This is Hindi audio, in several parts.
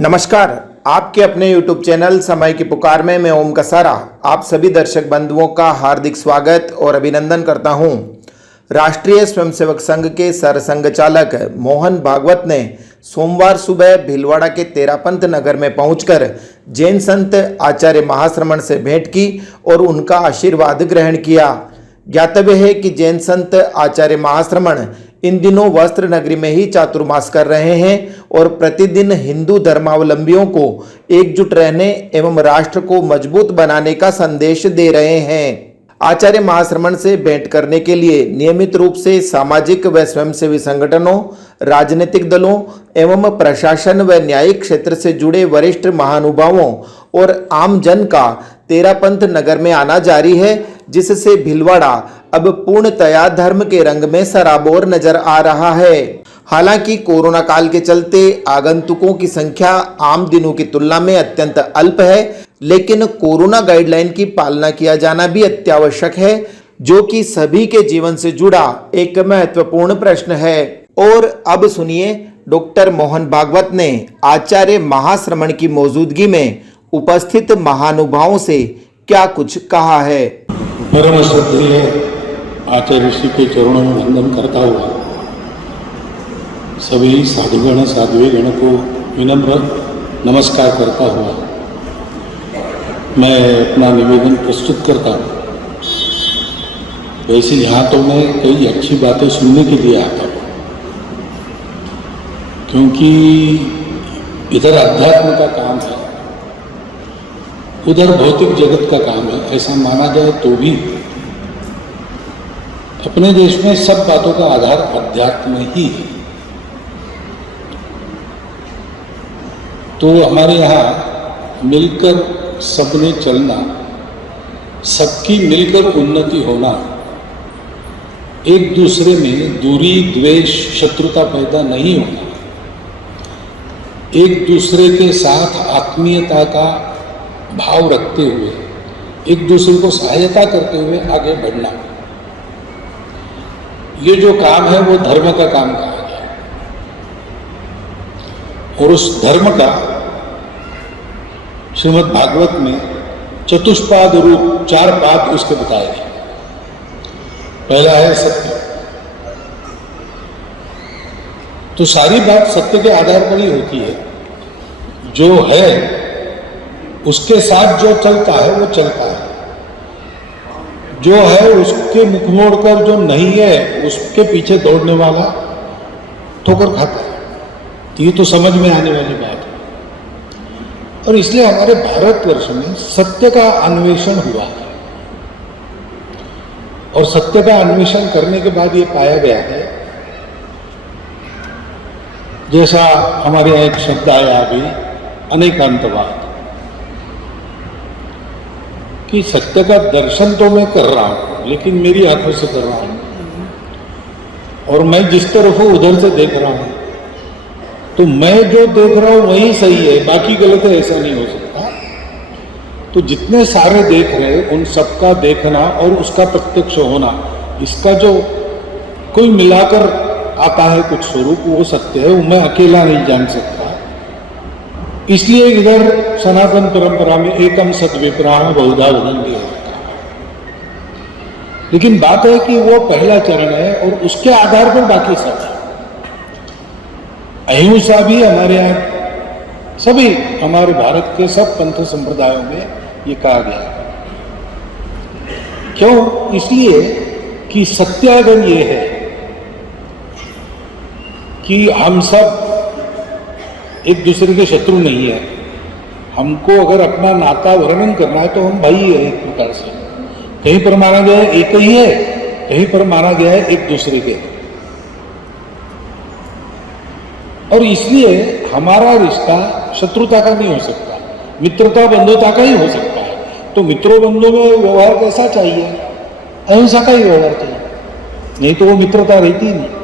नमस्कार। आपके अपने YouTube चैनल समय की पुकार में मैं ओम कसारा आप सभी दर्शक बंधुओं का हार्दिक स्वागत और अभिनंदन करता हूं। राष्ट्रीय स्वयंसेवक संघ के सरसंघ चालक मोहन भागवत ने सोमवार सुबह भीलवाड़ा के तेरापंथ नगर में पहुंचकर जैन संत आचार्य महाश्रमण से भेंट की और उनका आशीर्वाद ग्रहण किया। ज्ञातव्य है कि जैन संत आचार्य महाश्रमण इन दिनों वस्त्र नगरी में ही चातुर्मास कर रहे हैं और प्रतिदिन हिंदू धर्मावलंबियों को एकजुट रहने एवं राष्ट्र को मजबूत बनाने का संदेश दे रहे हैं। आचार्य महाश्रमण से भेंट करने के लिए नियमित रूप से सामाजिक व स्वयंसेवी संगठनों, राजनीतिक दलों एवं प्रशासन व न्यायिक क्षेत्र से जुड़े वरिष्ठ महानुभावों और आम जन का तेरापंथ नगर में आना जारी है, जिससे भीलवाड़ा अब पूर्णतया धर्म के रंग में सराबोर नजर आ रहा है। हालांकि कोरोना काल के चलते आगंतुकों की संख्या आम दिनों की तुलना में अत्यंत अल्प है, लेकिन कोरोना गाइडलाइन की पालना किया जाना भी अत्यावश्यक है, जो कि सभी के जीवन से जुड़ा एक महत्वपूर्ण प्रश्न है। और अब सुनिए डॉक्टर मोहन भागवत ने आचार्य महाश्रमण की मौजूदगी में उपस्थित महानुभावों से क्या कुछ कहा है। परम श्रद्धेय आचार्य ऋषि के चरणों में वंदन करता हुआ सभी साधुगण साध्वीगण को विनम्र नमस्कार करता हुआ मैं अपना निवेदन प्रस्तुत करता हूँ। वैसे यहाँ तो मैं कई अच्छी बातें सुनने के लिए आता हूँ, क्योंकि इधर अध्यात्म का काम है, उधर भौतिक जगत का काम है। ऐसा माना जाए तो भी अपने देश में सब बातों का आधार अध्यात्म ही है। तो हमारे यहाँ मिलकर सबने चलना, सबकी मिलकर उन्नति होना, एक दूसरे में दूरी द्वेष शत्रुता पैदा नहीं होना, एक दूसरे के साथ आत्मीयता का भाव रखते हुए एक दूसरे को सहायता करते हुए आगे बढ़ना, ये जो काम है वो धर्म का काम कहा गया। और उस धर्म का श्रीमद् भागवत में चतुष्पाद रूप 4 पाद उसके बताए गए। पहला है सत्य। तो सारी बात सत्य के आधार पर ही होती है। जो है उसके साथ जो चलता है वो चलता है, जो है उसके मुख मोड़कर जो नहीं है उसके पीछे दौड़ने वाला ठोकर खाता है। ये तो समझ में आने वाली बात है। और इसलिए हमारे भारतवर्ष में सत्य का अन्वेषण हुआ है, और सत्य का अन्वेषण करने के बाद ये पाया गया है, जैसा हमारे यहाँ एक शब्द आया अभी, अनेकांतवाद, कि सत्य का दर्शन तो मैं कर रहा हूं लेकिन मेरी आंखों से कर रहा हूं, और मैं जिस तरफ हूं उधर से देख रहा हूं, तो मैं जो देख रहा हूं वही सही है, बाकी गलत है, ऐसा नहीं हो सकता। तो जितने सारे देख रहे उन सबका देखना और उसका प्रत्यक्ष होना, इसका जो कोई मिलाकर आता है कुछ स्वरूप, वो सत्य है, वो मैं अकेला नहीं जान सकता। इसलिए इधर सनातन परंपरा में एकम सत विप्राण बहुधा वदन्ति है। लेकिन बात है कि वो पहला चरण है और उसके आधार पर बाकी सब है। अहिंसा भी हमारे यहाँ सभी हमारे भारत के सब पंथ संप्रदायों में ये कहा गया है। क्यों? इसलिए कि सत्य अगर ये है कि हम सब एक दूसरे के शत्रु नहीं है, हमको अगर अपना नाता वर्णन करना है तो हम भाई है एक प्रकार से। कहीं पर माना गया है एक ही है, कहीं पर माना गया है एक दूसरे के। और इसलिए हमारा रिश्ता शत्रुता का नहीं हो सकता, मित्रता बंधुता का ही हो सकता है। तो मित्रों बंधु में व्यवहार कैसा चाहिए? अहिंसा का ही व्यवहार चाहिए, नहीं तो वो मित्रता रहती ही नहीं।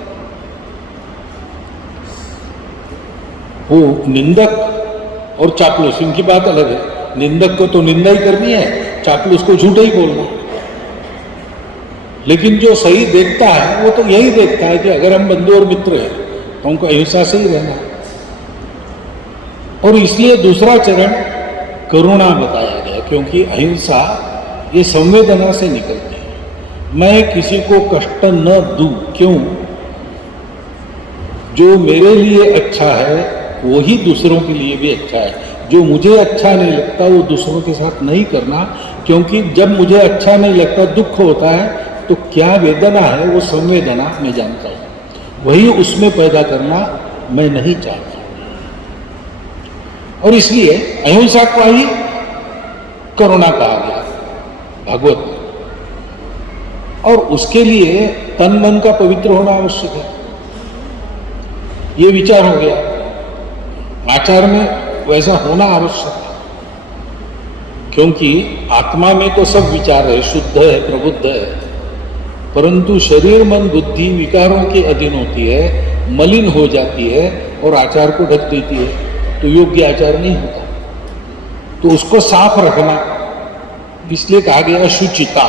वो निंदक और चापलूस, इनकी बात अलग है। निंदक को तो निंदा ही करनी है, चापलूस को झूठा ही बोलना। लेकिन जो सही देखता है वो तो यही देखता है कि अगर हम बंधु और मित्र हैं तो हमको अहिंसा से ही रहना है। और इसलिए दूसरा चरण करुणा बताया गया, क्योंकि अहिंसा ये संवेदना से निकलती है। मैं किसी को कष्ट न दूं, क्यों? जो मेरे लिए अच्छा है वही दूसरों के लिए भी अच्छा है। जो मुझे अच्छा नहीं लगता वो दूसरों के साथ नहीं करना, क्योंकि जब मुझे अच्छा नहीं लगता, दुख होता है, तो क्या वेदना है वो संवेदना मैं जानता हूं, वही उसमें पैदा करना मैं नहीं चाहता। और इसलिए अहिंसा को ही करुणा कहा गया भागवत में। और उसके लिए तन मन का पवित्र होना आवश्यक है, ये विचार हो गया। आचार में वैसा होना आवश्यक है, क्योंकि आत्मा में तो सब विचार है, शुद्ध है, प्रबुद्ध है, परंतु शरीर मन बुद्धि विकारों के अधीन होती है, मलिन हो जाती है और आचार को ढक देती है, तो योग्य आचार नहीं होता। तो उसको साफ रखना, इसलिए कहा गया शुचिता।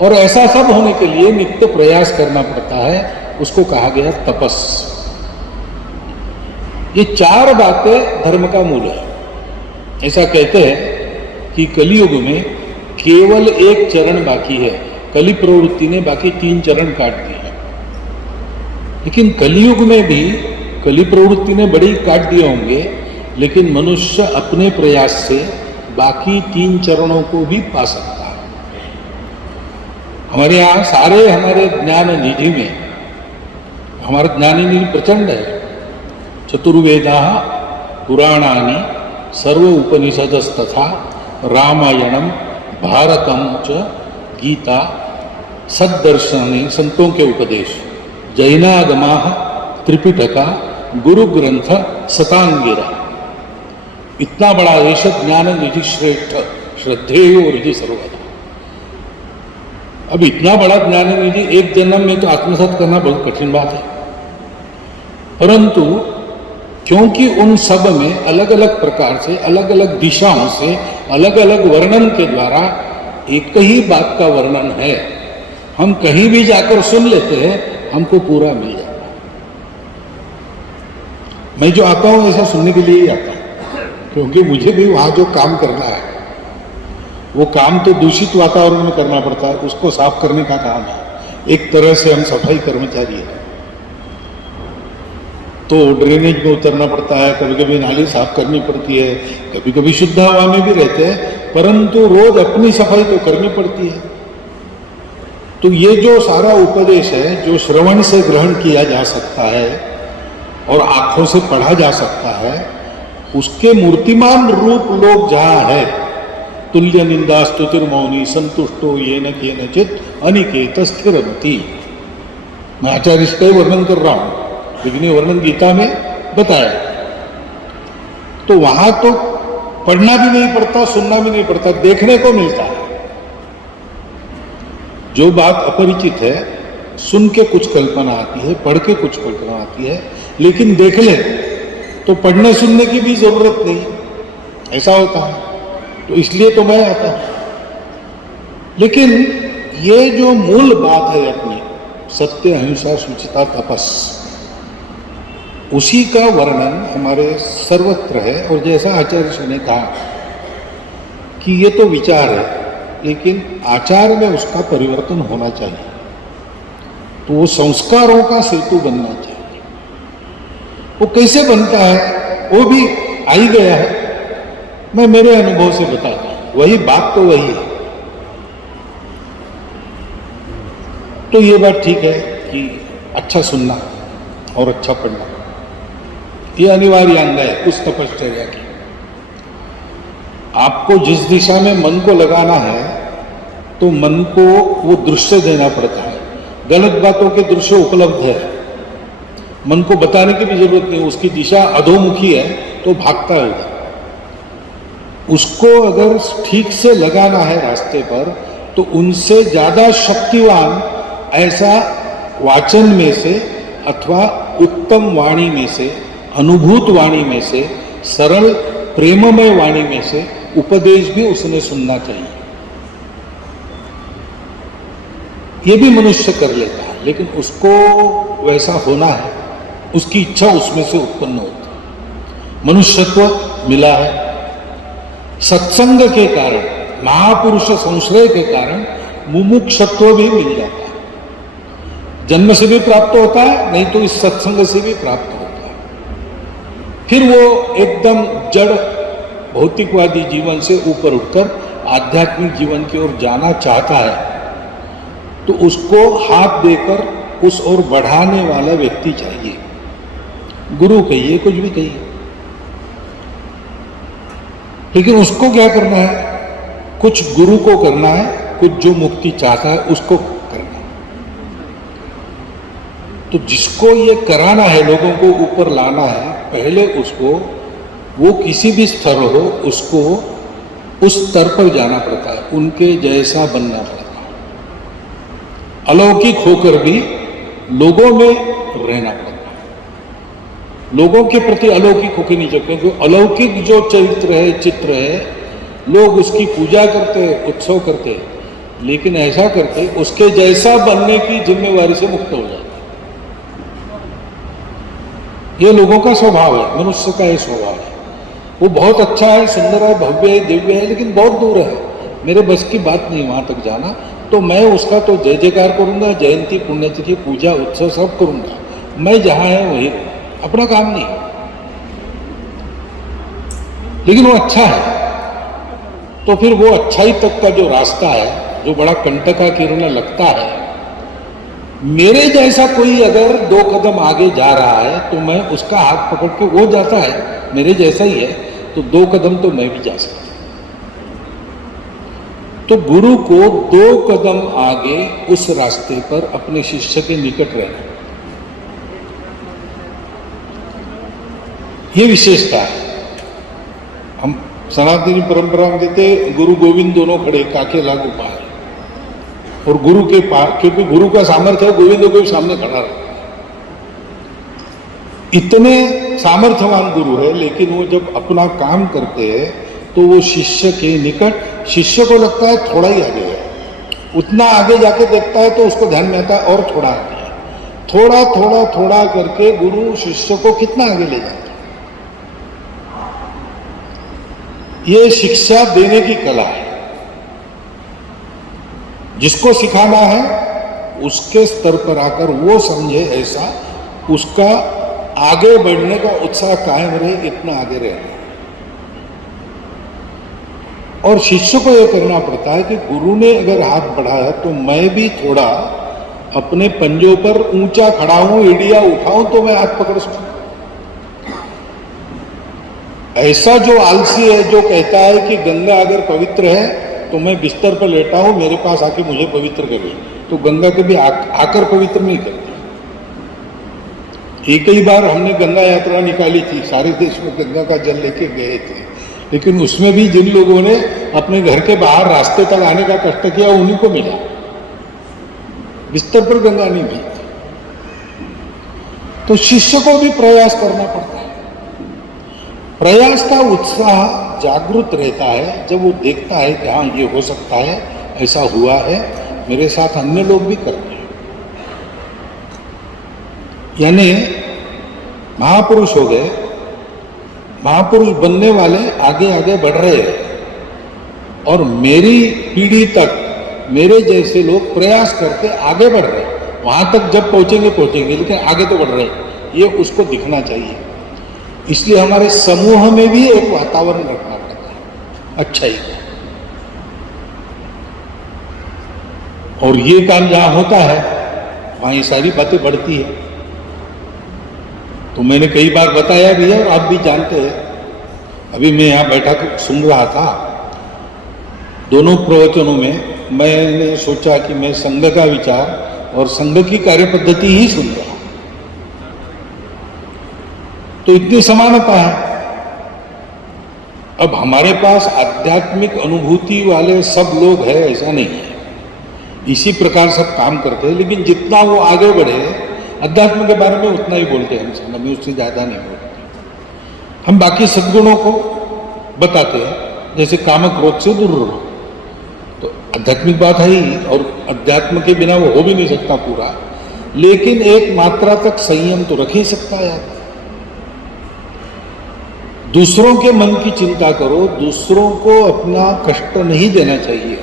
और ऐसा सब होने के लिए नित्य प्रयास करना पड़ता है, उसको कहा गया तपस। ये चार बातें धर्म का मूल है। ऐसा कहते हैं कि कलियुग में केवल एक चरण बाकी है, कली प्रवृत्ति ने बाकी 3 चरण काट दिए हैं। लेकिन कलियुग में भी कली प्रवृत्ति ने बड़ी काट दिए होंगे, लेकिन मनुष्य अपने प्रयास से बाकी 3 चरणों को भी पा सकता है। हमारे यहाँ सारे हमारे ज्ञान निधि में, हमारा ज्ञान निधि प्रचंड है। चतुर्वेदा पुराणानि सर्व उपनिषदस्तथा रामायणम भारतम च गीता सद्दर्शनी, संतों के उपदेश, जैनागमा त्रिपिटका गुरु ग्रंथ शतांगिरा। इतना बड़ा देश ज्ञान निधि श्रेष्ठ श्रद्धेय और निधि सर्वदा। अब इतना बड़ा ज्ञान निधि एक जन्म में तो आत्मसात करना बहुत कठिन बात है, परंतु क्योंकि उन सब में अलग अलग प्रकार से, अलग अलग दिशाओं से, अलग अलग वर्णन के द्वारा एक ही बात का वर्णन है, हम कहीं भी जाकर सुन लेते हैं, हमको पूरा मिल जाता है। मैं जो आता हूं ऐसा सुनने के लिए ही आता हूं, क्योंकि मुझे भी वहां जो काम करना है, वो काम तो दूषित वातावरण में करना पड़ता है, उसको साफ करने का काम है। एक तरह से हम सफाई कर्मचारी हैं, तो ड्रेनेज में उतरना पड़ता है, कभी कभी नाली साफ करनी पड़ती है, कभी कभी शुद्ध हवा में भी रहते हैं, परंतु रोज अपनी सफाई तो करनी पड़ती है। तो ये जो सारा उपदेश है, जो श्रवण से ग्रहण किया जा सकता है और आंखों से पढ़ा जा सकता है, उसके मूर्तिमान रूप लोग जहां है, तुल्य निंदा स्तुतिर्मौनी संतुष्टो येन केनचित् अनिकेत स्थिरमति। मैं आचार्य इसका ही वर्णन कर रहा हूं, लेकिन ये वर्णन गीता में बताया। तो वहां तो पढ़ना भी नहीं पड़ता, सुनना भी नहीं पड़ता, देखने को मिलता है। जो बात अपरिचित है, सुन के कुछ कल्पना आती है, पढ़ के कुछ कल्पना आती है, लेकिन देख ले तो पढ़ने सुनने की भी जरूरत नहीं, ऐसा होता है। तो इसलिए तो मैं आता हूं। लेकिन ये जो मूल बात है अपनी, सत्य अहिंसा शुचिता तपस, उसी का वर्णन हमारे सर्वत्र है। और जैसा आचार्य जी ने कहा कि ये तो विचार है, लेकिन आचार में उसका परिवर्तन होना चाहिए, तो वो संस्कारों का सेतु बनना चाहिए। वो कैसे बनता है वो भी आ ही गया है, मैं मेरे अनुभव से बताता हूं, वही बात तो वही है। तो ये बात ठीक है कि अच्छा सुनना और अच्छा पढ़ना ये अनिवार्य अंग है उस तपश्चर्या की। आपको जिस दिशा में मन को लगाना है, तो मन को वो दृश्य देना पड़ता है। गलत बातों के दृश्य उपलब्ध है, मन को बताने की भी जरूरत नहीं, उसकी दिशा अधोमुखी है तो भागता है। उसको अगर ठीक से लगाना है रास्ते पर, तो उनसे ज्यादा शक्तिवान ऐसा वाचन में से अथवा उत्तम वाणी में से, अनुभूत वाणी में से, सरल प्रेममय वाणी में से उपदेश भी उसने सुनना चाहिए। ये भी मनुष्य कर लेता है, लेकिन उसको वैसा होना है, उसकी इच्छा उसमें से उत्पन्न होती है। मनुष्यत्व मिला है। सत्संग के कारण, महापुरुष संश्रय के कारण मुमुक्षत्व भी मिल जाता है। जन्म से भी प्राप्त होता है, नहीं तो इस सत्संग से भी प्राप्त होता है। फिर वो एकदम जड़ भौतिकवादी जीवन से ऊपर उठकर आध्यात्मिक जीवन की ओर जाना चाहता है, तो उसको हाथ देकर उस ओर बढ़ाने वाला व्यक्ति चाहिए। गुरु कहिए, कुछ भी कहिए, लेकिन उसको क्या करना है? कुछ गुरु को करना है, कुछ जो मुक्ति चाहता है उसको करना है। तो जिसको ये कराना है, लोगों को ऊपर लाना है, पहले उसको, वो किसी भी स्तर हो, उसको उस स्तर पर जाना पड़ता है, उनके जैसा बनना पड़ता है। अलौकिक होकर भी लोगों में रहना पड़ता है। लोगों के प्रति अलौकिक होकर नहीं चाहिए, क्योंकि अलौकिक जो चरित्र है, चित्र है, लोग उसकी पूजा करते हैं, उत्सव करते हैं, लेकिन ऐसा करके उसके जैसा बनने की जिम्मेवारी से मुक्त हो जाते। ये लोगों का स्वभाव है, मनुष्य का ये स्वभाव है। वो बहुत अच्छा है, सुंदर है, भव्य है, दिव्य है, लेकिन बहुत दूर है, मेरे बस की बात नहीं वहां तक जाना। तो मैं उसका तो जय जयकार करूंगा, जयंती पुण्यतिथि पूजा उत्सव सब करूंगा, मैं जहां है वही, अपना काम नहीं। लेकिन वो अच्छा है, तो फिर वो अच्छाई तक का जो रास्ता है, जो बड़ा कंटका किरण लगता है, मेरे जैसा कोई अगर 2 कदम आगे जा रहा है तो मैं उसका हाथ पकड़ के, वो जाता है मेरे जैसा ही है, तो 2 कदम तो मैं भी जा सकता। तो गुरु को 2 कदम आगे उस रास्ते पर अपने शिष्य के निकट रहना, ये विशेषता है। हम सनातनी परंपरा में कहते गुरु गोविंद दोनों खड़े, काके लागू पाए। और गुरु के पास, क्योंकि गुरु का सामर्थ्य है गोविंद को भी सामने खड़ा रखना। इतने सामर्थ्यवान गुरु है, लेकिन वो जब अपना काम करते हैं तो वो शिष्य के निकट, शिष्य को लगता है थोड़ा ही आगे है, उतना आगे जाके देखता है तो उसको ध्यान में आता है और थोड़ा आगे है। थोड़ा थोड़ा थोड़ा करके गुरु शिष्य को कितना आगे ले जाता है। ये शिक्षा देने की कला है। जिसको सिखाना है उसके स्तर पर आकर वो समझे ऐसा, उसका आगे बढ़ने का उत्साह कायम रहे, इतना आगे रहे। और शिष्य को यह करना पड़ता है कि गुरु ने अगर हाथ बढ़ाया तो मैं भी थोड़ा अपने पंजों पर ऊंचा खड़ा हूं, एडिया उठाऊं तो मैं हाथ पकड़ सकूं। ऐसा जो आलसी है, जो कहता है कि गंगा अगर पवित्र है तो मैं बिस्तर पर लेटा हूं, मेरे पास आके मुझे पवित्र कर ले, तो गंगा कभी आकर पवित्र नहीं करती। एक ही बार हमने गंगा यात्रा निकाली थी, सारे देश में गंगा का जल लेके गए थे, लेकिन उसमें भी जिन लोगों ने अपने घर के बाहर रास्ते तक आने का कष्ट किया, उन्हीं को मिला, बिस्तर पर गंगा नहीं मिलती। तो शिष्य को भी प्रयास करना पड़ता है। प्रयास का उत्साह जागृत रहता है जब वो देखता है कि हाँ ये हो सकता है, ऐसा हुआ है, मेरे साथ अन्य लोग भी करते हैं। यानी महापुरुष हो गए, महापुरुष बनने वाले आगे आगे बढ़ रहे हैं, और मेरी पीढ़ी तक मेरे जैसे लोग प्रयास करके आगे बढ़ रहे हैं। वहां तक जब पहुंचेंगे पहुंचेंगे, लेकिन आगे तो बढ़ रहे हैं, ये उसको दिखना चाहिए। इसलिए हमारे समूह में भी एक वातावरण रखना पड़ता है अच्छाई का। और ये काम जहां होता है वहां ये सारी बातें बढ़ती है। तो मैंने कई बार बताया भी है और आप भी जानते हैं। अभी मैं यहाँ बैठा सुन रहा था, दोनों प्रवचनों में मैंने सोचा कि मैं संघ का विचार और संघ की कार्य पद्धति ही सुन रहा हूं, तो इतनी समानता है। अब हमारे पास आध्यात्मिक अनुभूति वाले सब लोग हैं ऐसा नहीं है, इसी प्रकार सब काम करते हैं, लेकिन जितना वो आगे बढ़े अध्यात्म के बारे में उतना ही बोलते हैं, हम में उससे ज्यादा नहीं बोलते। हम बाकी सद्गुणों को बताते हैं, जैसे काम क्रोध से दूर रहो, तो आध्यात्मिक बात है ही, और अध्यात्म के बिना वो हो भी नहीं सकता पूरा, लेकिन एक मात्रा तक संयम तो रख ही सकता है। दूसरों के मन की चिंता करो, दूसरों को अपना कष्ट नहीं देना चाहिए,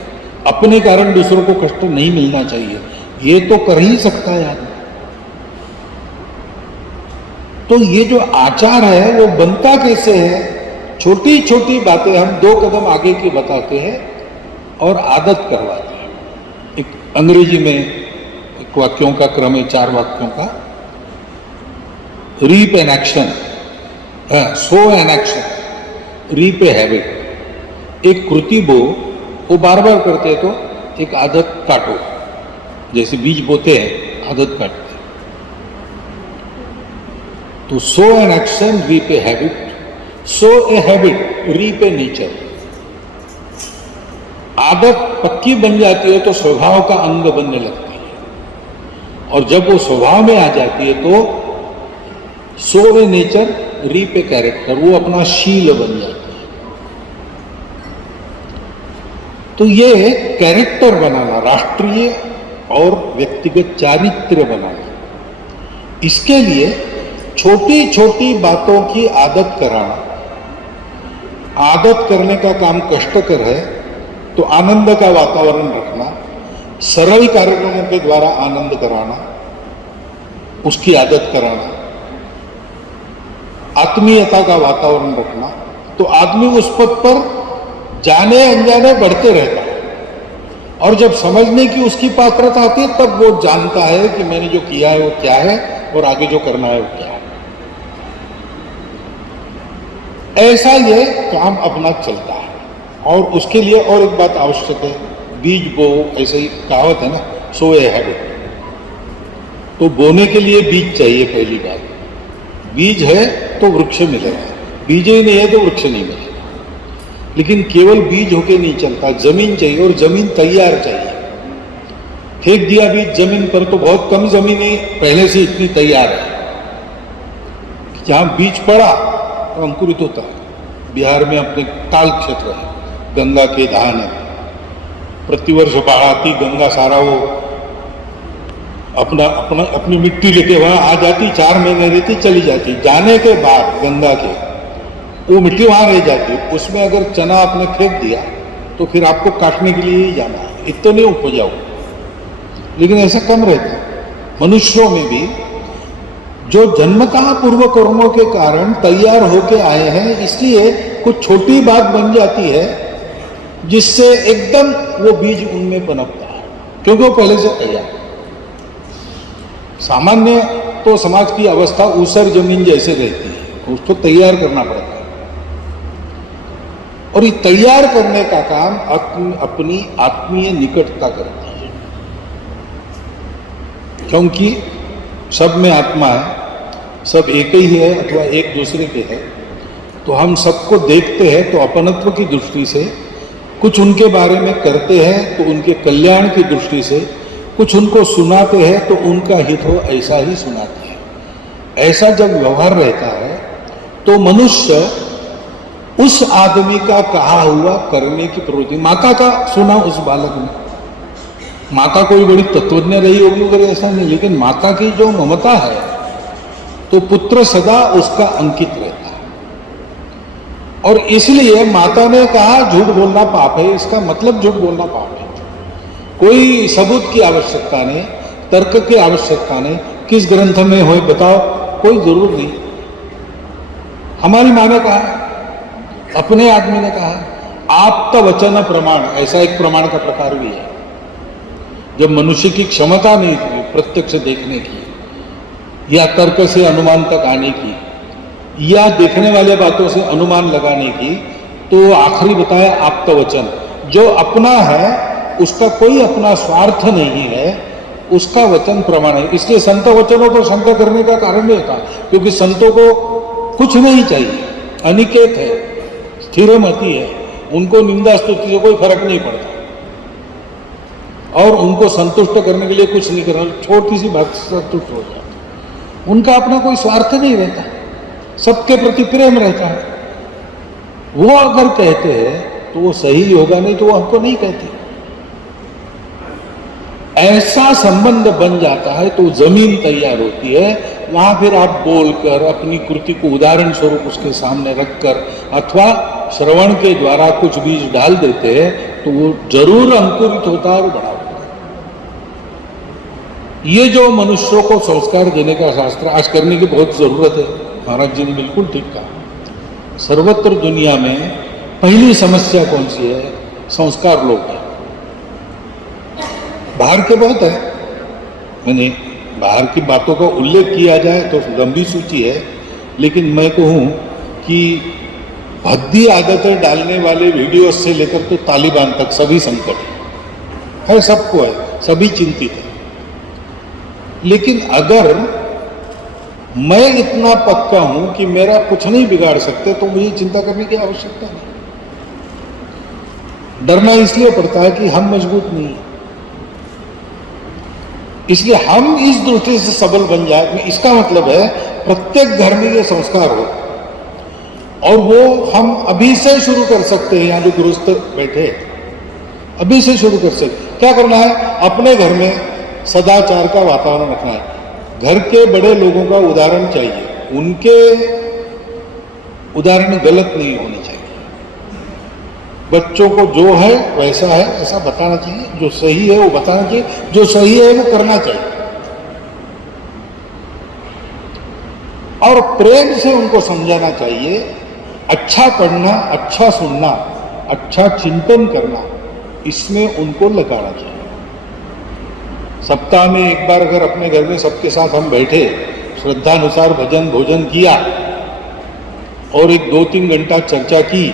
अपने कारण दूसरों को कष्ट नहीं मिलना चाहिए, ये तो कर ही सकता है आदमी। तो ये जो आचार है वो बनता कैसे है? छोटी छोटी बातें हम 2 कदम आगे की बताते हैं और आदत करवाते हैं। एक अंग्रेजी में एक वाक्यों का क्रम है, 4 वाक्यों का। Reap an action, sow an action, reap a habit. एक कृति बो, वो बार बार करते तो एक आदत काटो, जैसे बीज बोते हैं आदत काटते। तो sow an action, reap a habit, sow a habit, reap a nature. आदत पक्की बन जाती है तो स्वभाव का अंग बनने लगती है, और जब वो स्वभाव में आ जाती है तो sow a nature, reap a character, वो अपना शील बन जाता है। तो ये कैरेक्टर बनाना, राष्ट्रीय और व्यक्तिगत चारित्र्य बनाना, इसके लिए छोटी छोटी बातों की आदत कराना। आदत करने का काम कष्टकर है, तो आनंद का वातावरण रखना, सरल कार्यक्रमों के द्वारा आनंद कराना, उसकी आदत कराना, आत्मीयता का वातावरण रखना, तो आदमी उस पद पर जाने अनजाने बढ़ते रहता है, और जब समझने की उसकी पात्रता आती है तब वो जानता है कि मैंने जो किया है वो क्या है और आगे जो करना है वो क्या है। ऐसा ये काम अपना चलता है। और उसके लिए और एक बात आवश्यक है, बीज बो, ऐसे ही कहावत है ना, सो ए हैबिट। तो बोने के लिए बीज चाहिए। पहली बात, बीज है तो वृक्ष मिलेगा, बीज ही नहीं है तो वृक्ष नहीं मिलेगा। लेकिन केवल बीज होके नहीं चलता, जमीन चाहिए, और जमीन तैयार चाहिए। फेंक दिया बीज जमीन पर तो बहुत कम जमीन पहले से इतनी तैयार है कि जहां बीज पड़ा तो अंकुरित होता है। बिहार में अपने काल क्षेत्र है, गंगा के धान है, प्रतिवर्ष बाढ़ आती, गंगा सारा वो अपनी मिट्टी लेके वहां आ जाती, 4 महीने रहती, चली जाती। जाने के बाद गंगा के वो मिट्टी वहां रह जाती, उसमें अगर चना आपने फेंक दिया तो फिर आपको काटने के लिए ही जाना है, इतना नहीं उपजाऊ। लेकिन ऐसा कम रहता है। मनुष्यों में भी जो जन्मतः पूर्व कर्मों के कारण तैयार होके आए हैं, इसलिए कुछ छोटी बात बन जाती है जिससे एकदम वो बीज उनमें पनपता है, क्योंकि वो पहले से तैयार। सामान्य तो समाज की अवस्था ऊसर जमीन जैसे रहती है, उसको तैयार करना पड़ता है। और ये तैयार करने का काम अपनी आत्मीय निकटता करती है, क्योंकि सब में आत्मा है, सब एक ही है अथवा एक दूसरे के है। तो हम सबको देखते हैं तो अपनत्व की दृष्टि से, कुछ उनके बारे में करते हैं तो उनके कल्याण की दृष्टि से, कुछ उनको सुनाते हैं तो उनका हित हो ऐसा ही सुनाते हैं। ऐसा जब व्यवहार रहता है तो मनुष्य उस आदमी का कहा हुआ करने की प्रवृत्ति, माता का सुना उस बालक ने, माता कोई बड़ी तत्वज्ञ रही होगी वगैरह ऐसा नहीं, लेकिन माता की जो ममता है तो पुत्र सदा उसका अंकित रहता है। और इसलिए माता ने कहा झूठ बोलना पाप है, इसका मतलब झूठ बोलना पाप है। कोई सबूत की आवश्यकता नहीं, तर्क की आवश्यकता नहीं, किस ग्रंथ में हो बताओ, कोई जरूर नहीं। हमारी माँ ने कहा, अपने आदमी ने कहा, आप्त वचन प्रमाण, ऐसा एक प्रमाण का प्रकार भी है। जब मनुष्य की क्षमता नहीं थी प्रत्यक्ष देखने की, या तर्क से अनुमान तक आने की, या देखने वाले बातों से अनुमान लगाने की, तो आखिरी बताया आप्त वचन। जो अपना है उसका कोई अपना स्वार्थ नहीं है, उसका वचन प्रमाण है। इसलिए संत वचनों पर शंका करने का कारण नहीं था, क्योंकि संतों को कुछ नहीं चाहिए, अनिकेत है, स्थिरमति है, उनको निंदा स्तुति से कोई फर्क नहीं पड़ता, और उनको संतुष्ट करने के लिए कुछ नहीं करना, छोटी सी बात से संतुष्ट हो जाता। उनका अपना कोई स्वार्थ नहीं रहता, सबके प्रति प्रेम रहता है। वो अगर कहते हैं तो वो सही होगा, नहीं तो वो हमको नहीं कहते। ऐसा संबंध बन जाता है तो जमीन तैयार होती है, वहां फिर आप बोलकर अपनी कृति को उदाहरण स्वरूप उसके सामने रखकर अथवा श्रवण के द्वारा कुछ बीज डाल देते हैं तो वो जरूर अंकुरित होता है और बड़ा होता है। ये जो मनुष्यों को संस्कार देने का शास्त्र आज करने की बहुत जरूरत है। महाराज जी ने बिल्कुल ठीक कहा। सर्वत्र दुनिया में पहली समस्या कौन सी है? संस्कार लोग हैं। बाहर के बहुत है, मैंने बाहर की बातों का उल्लेख किया जाए तो लंबी सूची है, लेकिन मैं कहूँ कि भद्दी आदतें डालने वाले वीडियो से लेकर तो तालिबान तक सभी संकट है, सबको है, सभी चिंतित है। लेकिन अगर मैं इतना पक्का हूं कि मेरा कुछ नहीं बिगाड़ सकते तो मुझे चिंता करने की आवश्यकता नहीं। डरना इसलिए पड़ता है कि हम मजबूत नहीं हैं, इसलिए हम इस दृष्टि से सबल बन जाए। इसका मतलब है प्रत्येक घर में ये संस्कार हो, और वो हम अभी से शुरू कर सकते हैं। यहाँ जो गृहस्थ बैठे अभी से शुरू कर सकते। क्या करना है? अपने घर में सदाचार का वातावरण रखना है। घर के बड़े लोगों का उदाहरण चाहिए, उनके उदाहरण गलत नहीं होने चाहिए। बच्चों को जो है वैसा है ऐसा बताना चाहिए, जो सही है वो बताना चाहिए, जो सही है वो करना चाहिए, और प्रेम से उनको समझाना चाहिए। अच्छा पढ़ना, अच्छा सुनना, अच्छा चिंतन करना, इसमें उनको लगाना चाहिए। सप्ताह में एक बार अगर अपने घर में सबके साथ हम बैठे, श्रद्धानुसार भजन भोजन किया और एक 2-3 घंटा चर्चा की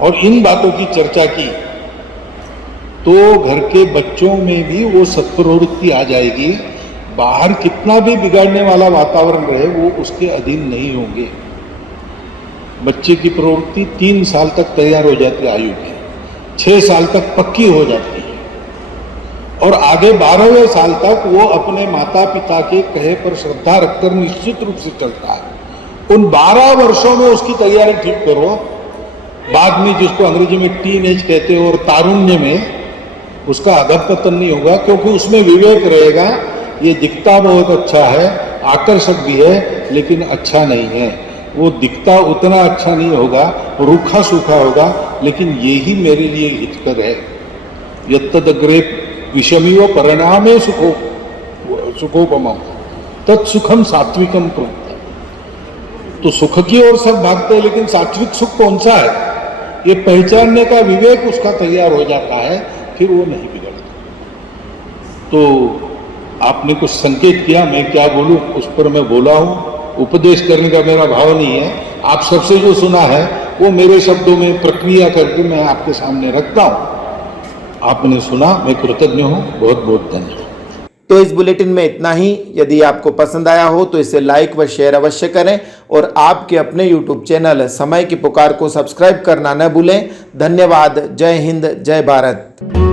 और इन बातों की चर्चा की, तो घर के बच्चों में भी वो सत्प्रवृत्ति आ जाएगी। बाहर कितना भी बिगाड़ने वाला वातावरण रहे वो उसके अधीन नहीं होंगे। बच्चे की प्रवृत्ति 3 साल तक तैयार हो जाती है, आयु की 6 साल तक पक्की हो जाती है, और आगे 12वें साल तक वो अपने माता पिता के कहे पर श्रद्धा रखकर निश्चित रूप से चलता है। उन 12 वर्षों में उसकी तैयारी ठीक करो। बाद में जिसको अंग्रेजी में टीन एज कहते हैं और तारुण्य में उसका अधपतन नहीं होगा, क्योंकि उसमें विवेक रहेगा। ये दिखता बहुत अच्छा है, आकर्षक भी है, लेकिन अच्छा नहीं है। वो दिखता उतना अच्छा नहीं होगा, रूखा सूखा होगा, लेकिन यही मेरे लिए हितकर है। यत्तदग्रे विषमिव परिणामे सुखोपमम् तत्सुखम सात्विकम प्रोक्त। तो सुख की ओर सब भागते हैं, लेकिन सात्विक सुख कौन सा है ये पहचानने का विवेक उसका तैयार हो जाता है, फिर वो नहीं बिगड़ता। तो आपने कुछ संकेत किया, मैं क्या बोलूं उस पर मैं बोला हूं। उपदेश करने का मेरा भाव नहीं है। आप सबसे जो सुना है वो मेरे शब्दों में प्रक्रिया करके मैं आपके सामने रखता हूं। आपने सुना, मैं कृतज्ञ हूं। बहुत बहुत धन्यवाद। तो इस बुलेटिन में इतना ही। यदि आपको पसंद आया हो तो इसे लाइक व शेयर अवश्य करें, और आपके अपने YouTube चैनल समय की पुकार को सब्सक्राइब करना न भूलें। धन्यवाद। जय हिंद, जय भारत।